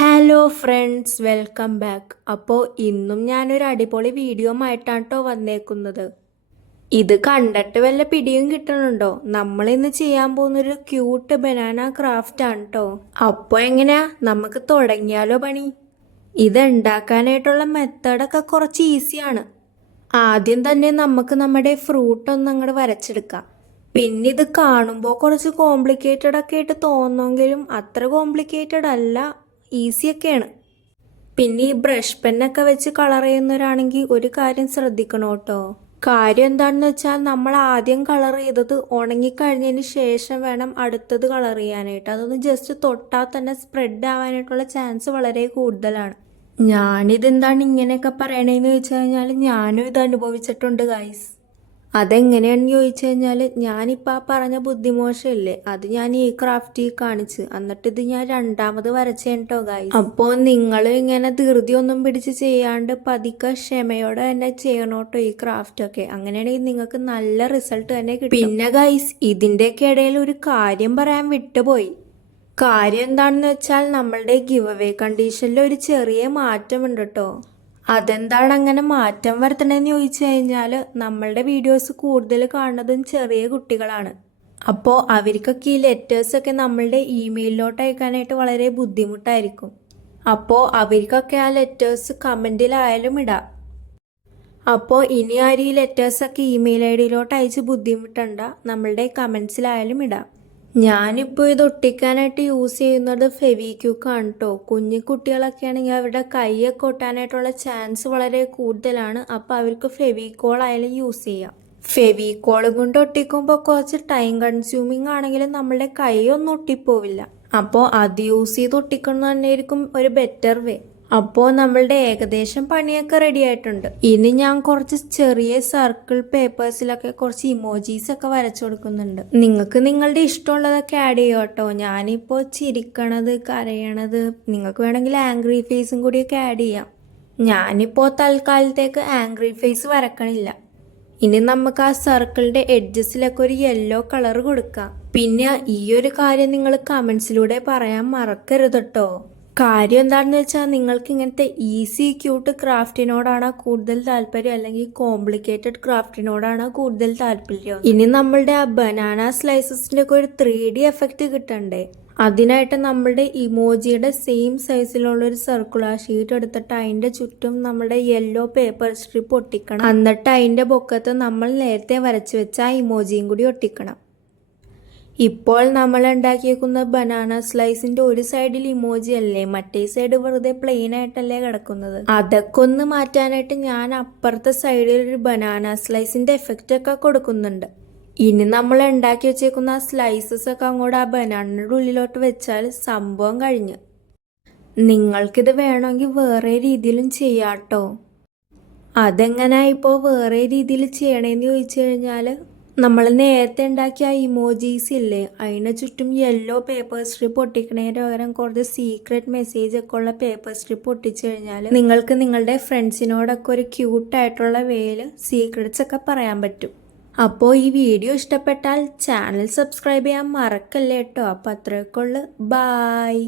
Hello friends, welcome back. അപ്പോൾ ഇന്നും ഞാനൊരു അടിപൊളി വീഡിയോ ആയിട്ടാണ് കേട്ടോ വന്നേക്കുന്നത്. ഇത് കണ്ടിട്ട് വല്ല പിടിയും കിട്ടണുണ്ടോ? നമ്മളിന്ന് ചെയ്യാൻ പോകുന്നൊരു ക്യൂട്ട് ബനാന ക്രാഫ്റ്റ് ആണ് കേട്ടോ. അപ്പോൾ എങ്ങനെയാ, നമുക്ക് തുടങ്ങിയാലോ പണി? ഇത് ഉണ്ടാക്കാനായിട്ടുള്ള മെത്തേഡൊക്കെ കുറച്ച് ഈസിയാണ്. ആദ്യം തന്നെ നമുക്ക് നമ്മുടെ ഫ്രൂട്ട് ഒന്ന് അങ്ങോട്ട് വരച്ചെടുക്കാം. പിന്നെ ഇത് കാണുമ്പോൾ കുറച്ച് കോംപ്ലിക്കേറ്റഡ് ഒക്കെ ആയിട്ട് തോന്നുമെങ്കിലും അത്ര കോംപ്ലിക്കേറ്റഡ് അല്ല, ഈസിയൊക്കെയാണ്. പിന്നെ ഈ ബ്രഷ് പെന്നൊക്കെ വെച്ച് കളർ ചെയ്യുന്നവരാണെങ്കിൽ ഒരു കാര്യം ശ്രദ്ധിക്കണം കേട്ടോ. കാര്യം എന്താണെന്ന് വെച്ചാൽ നമ്മൾ ആദ്യം കളർ ചെയ്തത് ഉണങ്ങിക്കഴിഞ്ഞതിന് ശേഷം വേണം അടുത്തത് കളർ ചെയ്യാനായിട്ട്. അതൊന്ന് ജസ്റ്റ് തൊട്ടാൽ തന്നെ സ്പ്രെഡ് ആവാനായിട്ടുള്ള ചാൻസ് വളരെ കൂടുതലാണ്. ഞാനിതെന്താണ് ഇങ്ങനെയൊക്കെ പറയണേന്ന് ചോദിച്ചു കഴിഞ്ഞാൽ ഞാനും ഇത് അനുഭവിച്ചിട്ടുണ്ട് ഗൈസ്. അതെങ്ങനെയാണെന്ന് ചോദിച്ചു കഴിഞ്ഞാൽ ഞാനിപ്പോൾ ആ പറഞ്ഞ ബുദ്ധിമോശമില്ലേ, അത് ഞാൻ ഈ ക്രാഫ്റ്റ് കാണിച്ച് എന്നിട്ട് ഇത് ഞാൻ രണ്ടാമത് വരച്ചേട്ടോ ഗൈസ്. അപ്പോൾ നിങ്ങൾ ഇങ്ങനെ ധൃതിയൊന്നും പിടിച്ച് ചെയ്യാണ്ട് പതുക്കെ ക്ഷമയോടെ തന്നെ ചെയ്യണോട്ടോ ഈ ക്രാഫ്റ്റ് ഒക്കെ. അങ്ങനെയാണെങ്കിൽ നിങ്ങൾക്ക് നല്ല റിസൾട്ട് തന്നെ കിട്ടും. പിന്നെ ഗൈസ്, ഇതിൻ്റെയൊക്കെ ഇടയിൽ ഒരു കാര്യം പറയാൻ വിട്ടുപോയി. കാര്യം എന്താണെന്ന് വെച്ചാൽ നമ്മളുടെ ഗിവ് അവേ കണ്ടീഷനിൽ ഒരു ചെറിയ മാറ്റമുണ്ട് കേട്ടോ. അതെന്താണ് അങ്ങനെ മാറ്റം വരുത്തണമെന്ന് ചോദിച്ചു കഴിഞ്ഞാൽ നമ്മളുടെ വീഡിയോസ് കൂടുതൽ കാണുന്നതും ചെറിയ കുട്ടികളാണ്. അപ്പോൾ അവർക്കൊക്കെ ഈ ലെറ്റേഴ്സൊക്കെ നമ്മളുടെ ഇമെയിലിലോട്ട് അയക്കാനായിട്ട് വളരെ ബുദ്ധിമുട്ടായിരിക്കും. അപ്പോൾ അവർക്കൊക്കെ ആ ലെറ്റേഴ്സ് കമൻറ്റിലായാലും ഇടാം. അപ്പോൾ ഇനി ആരും ഈ ലെറ്റേഴ്സൊക്കെ ഇമെയിൽ ഐ ഡിയിലോട്ട് അയച്ച് ബുദ്ധിമുട്ടണ്ട, നമ്മളുടെ കമൻസിലായാലും ഇടാം. ഞാനിപ്പോൾ ഇത് ഒട്ടിക്കാനായിട്ട് യൂസ് ചെയ്യുന്നത് ഫെവിക്വിക്കാണ് കേട്ടോ. കുഞ്ഞു കുട്ടികളൊക്കെ ആണെങ്കിൽ അവരുടെ കൈയൊക്കെ ഒട്ടാനായിട്ടുള്ള ചാൻസ് വളരെ കൂടുതലാണ്. അപ്പോൾ അവർക്ക് ഫെവിക്കോൾ ആയാലും യൂസ് ചെയ്യാം. ഫെവിക്കോളും കൊണ്ട് ഒട്ടിക്കുമ്പോൾ കുറച്ച് ടൈം കൺസ്യൂമിങ് ആണെങ്കിലും നമ്മളുടെ കൈ ഒന്നും ഒട്ടിപ്പോവില്ല. അപ്പോൾ അത് യൂസ് ചെയ്ത് ഒട്ടിക്കുന്നത് തന്നെയായിരിക്കും ഒരു ബെറ്റർ വേ. അപ്പോൾ നമ്മളുടെ ഏകദേശം പണിയൊക്കെ റെഡി ആയിട്ടുണ്ട്. ഇനി ഞാൻ കുറച്ച് ചെറിയ സർക്കിൾ പേപ്പേഴ്സിലൊക്കെ കുറച്ച് ഇമോജീസ് ഒക്കെ വരച്ചു കൊടുക്കുന്നുണ്ട്. നിങ്ങൾക്ക് നിങ്ങളുടെ ഇഷ്ടമുള്ളതൊക്കെ ആഡ് ചെയ്യുക കേട്ടോ. ഞാനിപ്പോൾ ചിരിക്കണത്, കരയണത്, നിങ്ങൾക്ക് വേണമെങ്കിൽ ആംഗ്രി ഫേസും കൂടിയൊക്കെ ആഡ് ചെയ്യാം. ഞാനിപ്പോൾ തൽക്കാലത്തേക്ക് ആംഗ്രി ഫേസ് വരക്കണില്ല. ഇനി നമുക്ക് ആ സർക്കിളിന്റെ എഡ്ജസിലൊക്കെ ഒരു യെല്ലോ കളർ കൊടുക്കാം. പിന്നെ ഈ ഒരു കാര്യം നിങ്ങൾ കമന്റ്സിലൂടെ പറയാൻ മറക്കരുത് കേട്ടോ. കാര്യം എന്താണെന്ന് വെച്ചാൽ നിങ്ങൾക്ക് ഇങ്ങനത്തെ ഈസി ക്യൂട്ട് ക്രാഫ്റ്റിനോടാണ് കൂടുതൽ താല്പര്യം, അല്ലെങ്കിൽ കോംപ്ലിക്കേറ്റഡ് ക്രാഫ്റ്റിനോടാണ് കൂടുതൽ താല്പര്യം. ഇനി നമ്മളുടെ ആ ബനാന സ്ലൈസസിന്റെ ഒക്കെ ഒരു 3D എഫക്റ്റ് കിട്ടണ്ടേ? അതിനായിട്ട് നമ്മളുടെ ഇമോജിയുടെ സെയിം സൈസിലുള്ള ഒരു സർക്കുലർ ഷീറ്റ് എടുത്തിട്ട് അതിന്റെ ചുറ്റും നമ്മുടെ യെല്ലോ പേപ്പർ സ്ട്രിപ്പ് ഒട്ടിക്കണം. എന്നിട്ട് അതിന്റെ പൊക്കത്ത് നമ്മൾ നേരത്തെ വരച്ചു വെച്ച ആ ഇമോജിയും കൂടി ഒട്ടിക്കണം. ഇപ്പോൾ നമ്മൾ ഉണ്ടാക്കിയേക്കുന്ന ബനാന സ്ലൈസിന്റെ ഒരു സൈഡിൽ ഇമോജി അല്ലേ, മറ്റേ സൈഡ് വെറുതെ പ്ലെയിൻ ആയിട്ടല്ലേ കിടക്കുന്നത്. അതൊക്കെ ഒന്ന് മാറ്റാനായിട്ട് ഞാൻ അപ്പുറത്തെ സൈഡിൽ ഒരു ബനാന സ്ലൈസിന്റെ എഫക്റ്റ് ഒക്കെ കൊടുക്കുന്നുണ്ട്. ഇനി നമ്മൾ ഉണ്ടാക്കി വെച്ചേക്കുന്ന ആ സ്ലൈസസ് ഒക്കെ അങ്ങോട്ട് ആ ബനാനയുടെ ഉള്ളിലോട്ട് വെച്ചാൽ സംഭവം കഴിഞ്ഞു. നിങ്ങൾക്കിത് വേണമെങ്കിൽ വേറെ രീതിയിലും ചെയ്യാട്ടോ. അതെങ്ങനെയാ ഇപ്പോൾ വേറെ രീതിയിൽ ചെയ്യണേന്ന് ചോദിച്ചു കഴിഞ്ഞാൽ, നമ്മൾ നേരത്തെ ഉണ്ടാക്കിയ ഇമോജീസ് ഇല്ലേ, അതിന് ചുറ്റും യെല്ലോ പേപ്പർ സ്ട്രിപ്പ് ഒട്ടിക്കണതിന് പകരം കുറച്ച് സീക്രട്ട് മെസ്സേജ് ഒക്കെ ഉള്ള പേപ്പർ സ്ട്രിപ്പ് ഒട്ടിച്ചു കഴിഞ്ഞാൽ നിങ്ങൾക്ക് നിങ്ങളുടെ ഫ്രണ്ട്സിനോടൊക്കെ ഒരു ക്യൂട്ടായിട്ടുള്ള വേയിൽ സീക്രട്സ് ഒക്കെ പറയാൻ പറ്റും. അപ്പോൾ ഈ വീഡിയോ ഇഷ്ടപ്പെട്ടാൽ ചാനൽ സബ്സ്ക്രൈബ് ചെയ്യാൻ മറക്കല്ലേ കേട്ടോ. അപ്പോൾ അത്രയൊക്കെ ഉള്ളു. ബായ്.